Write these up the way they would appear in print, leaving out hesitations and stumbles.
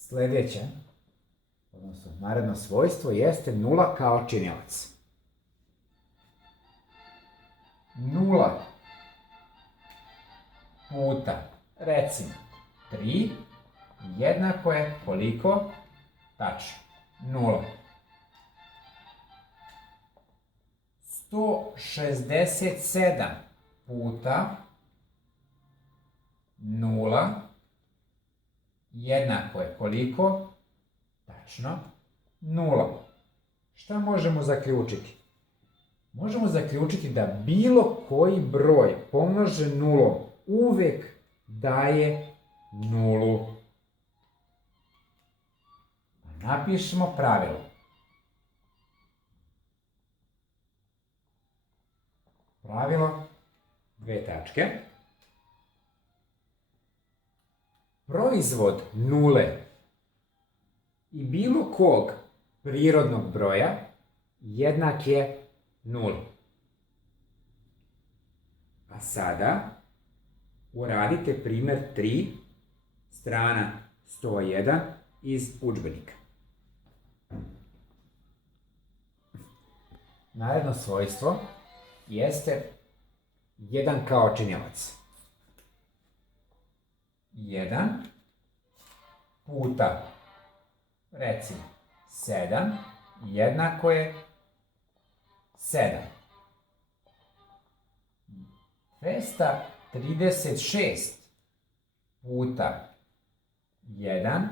Sljedeće, odnosno naredno svojstvo, jeste 0 kao činilac. 0 puta, recimo, 3 jednako je koliko? Tačno, 0. 167 puta 0 jednako je koliko? Tačno, 0. Šta možemo zaključiti? Možemo zaključiti da bilo koji broj pomnožen nulom uvek daje nulu. Napišemo pravilo. Pravilo, 2 tačke. Proizvod nule i bilo kog prirodnog broja jednak je 0. A sada uradite primer 3, strana 101 iz udžbenika. Naredno svojstvo jeste 1 kao činilac. 1 puta, recimo, 7 jednako je 7. 236 puta 1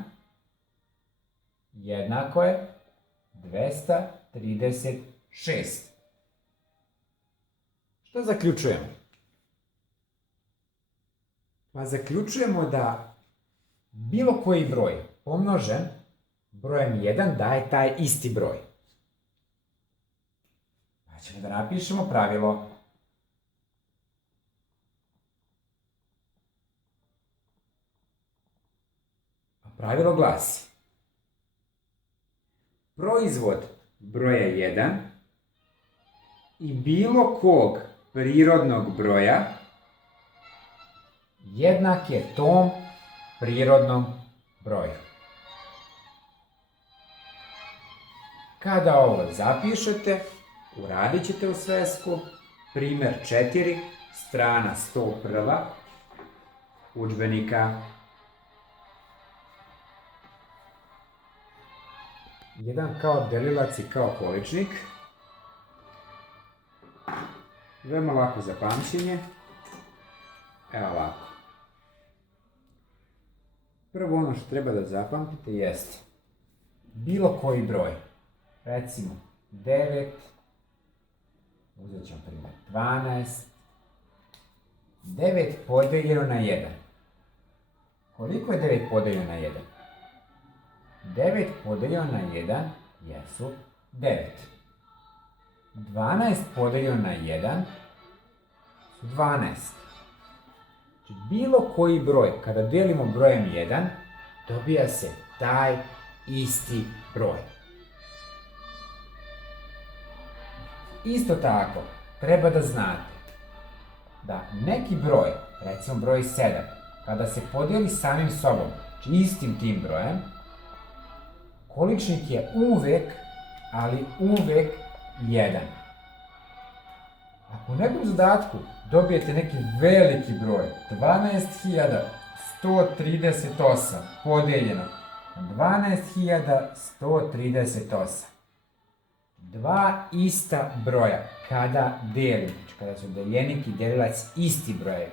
jednako je 236. Što zaključujemo? Pa zaključujemo da bilo koji broj pomnožen brojem 1 daje taj isti broj. Pa ćemo da napišemo pravilo. A pravilo glasi: proizvod broja 1 i bilo kog prirodnog broja jednak je tom prirodnom broju. Kada ovo zapišete, uradit ćete u svesku primer 4, strana 101 udžbenika. 1 kao delilac i kao količnik. Veoma lako za pamćenje. Evo ovako. Prvo ono što treba da zapamtite jeste bilo koji broj. Recimo 9, uzet ćemo primjer 12, 9 podeljeno na 1. Koliko je 9 podeljeno na 1? 9 podeljeno na 1 jesu 9. 12 podeljeno na 1 su 12. Znači, bilo koji broj, kada delimo brojem 1, dobija se taj isti broj. Isto tako, treba da znate da neki broj, recimo broj 7, kada se podijeli samim sobom, znači istim tim brojem, količnik je uvek, ali uvek 1. Ako u nekom zadatku dobijete neki veliki broj, 12.138 podeljeno na 12.138, dva ista broja kada delimo, znači kada su deljenik i delilac isti brojevi,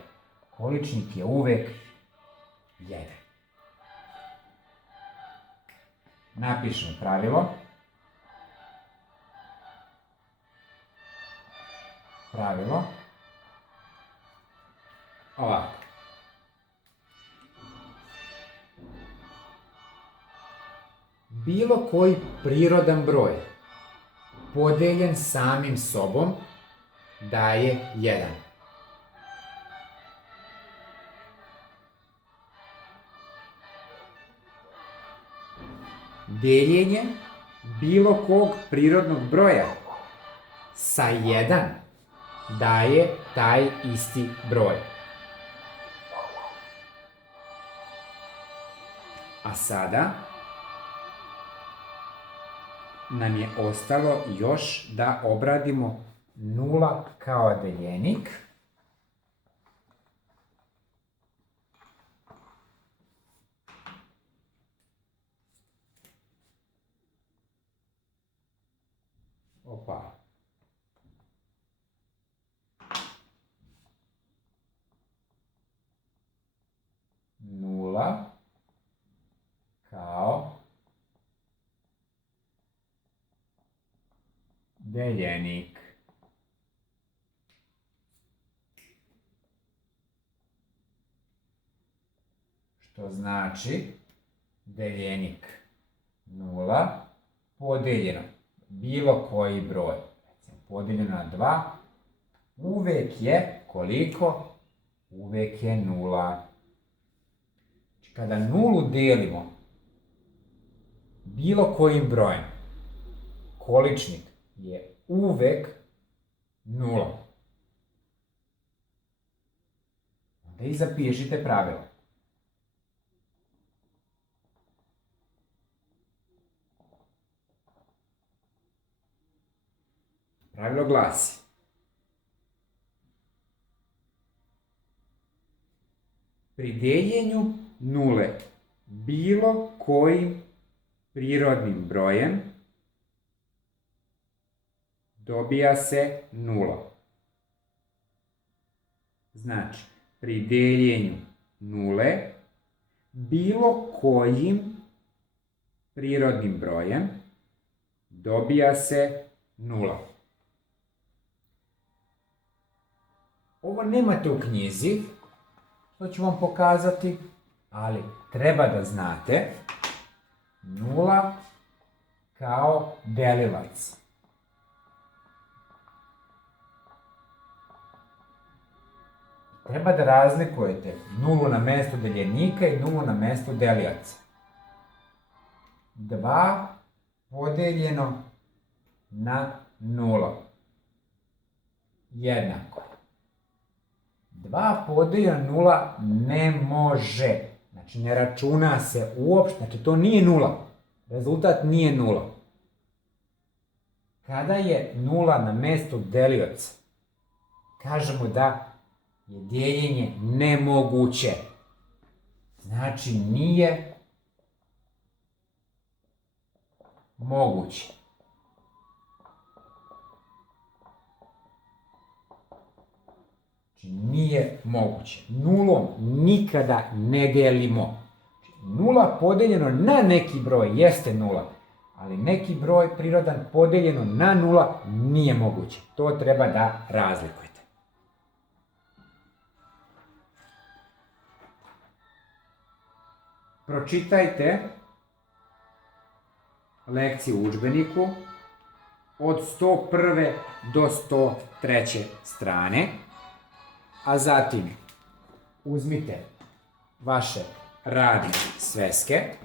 količnik je uvek 1. Napišemo pravilo. Ovako. Bilo koji prirodan broj podeljen samim sobom daje 1. Deljenje bilo kog prirodnog broja sa 1 daje taj isti broj. A sada nam je ostalo još da obradimo 0 kao deljenik. Opa. Nula kao deljenik. Što znači deljenik 0 podeljeno bilo koji broj, podeljeno na 2, uvek je koliko? Uvek je 0. Kada 0 delimo bilo kojim brojem, količnik je uvek 0. Onda i zapišite pravilo. Pravilo glasi: pri deljenju nule bilo kojim prirodnim brojem dobija se 0. Znači, pri deljenju nule bilo kojim prirodnim brojem dobija se 0. Ovo nemate u knjizi, što ću vam pokazati, ali treba da znate 0 kao delilac. Treba da razlikujete 0 na mestu deljenika i 0 na mestu delilaca. 2 podeljeno na 0 jednako. 2 podeljeno na 0 ne može. Znači, ne računa se uopšte. Znači, to nije 0. Rezultat nije 0. Kada je 0 na mestu delioca, kažemo da je deljenje nemoguće. Znači, nije moguće. Nije moguće. 0 nikada ne delimo. 0 podeljeno na neki broj jeste 0, ali neki broj prirodan podeljeno na 0 nije moguće. To treba da razlikujete. Pročitajte lekciju u udžbeniku od 101. do 103. strane. A zatim uzmite vaše radne sveske,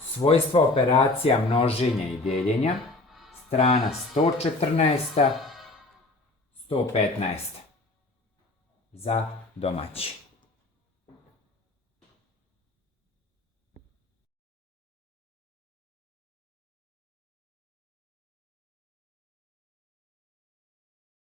svojstva operacija množenja i deljenja, strana 114. 115. za domaći.